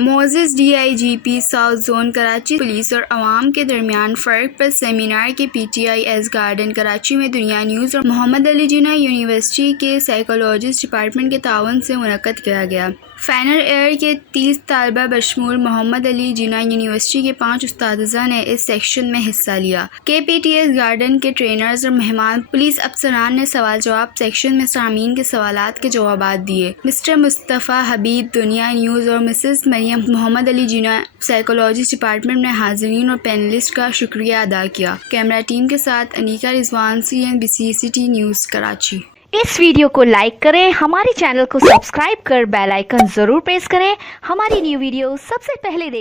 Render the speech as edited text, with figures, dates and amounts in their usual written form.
معزز D I G P south zone Karachi police اور عوام کے درمیان فرق پر سیمینار کے P T I S garden Karachi میں دنیا نیوز اور محمد علی جناح یونیورسٹی کے سائیکالوجی ڈپارٹمنٹ کے تعاون سے منعقد کیا گیا۔ فائنل ایئر کے 30 طلباء بشمول محمد علی جناح یونیورسٹی کے 5 اساتذہ نے اس سیشن میں حصہ لیا۔ کے پی ٹی ایس گارڈن کے ٹرینرز اور مہمان پولیس افسران نے سوال جواب سیکشن میں سامعین کے سوالات کے جوابات دیے۔ مسٹر مصطفیٰ حبیب دنیا نیوز اور مسز مریم محمد علی جناح سائیکالوجی ڈپارٹمنٹ نے حاضرین اور پینلسٹ کا شکریہ ادا کیا۔ کیمرہ ٹیم کے ساتھ انیکا رضوان CNBC نیوز کراچی۔ اس ویڈیو کو لائک کریں، ہمارے چینل کو سبسکرائب کر بیل آئیکن ضرور پریس کریں، ہماری نیو ویڈیو سب سے پہلے دیکھیں۔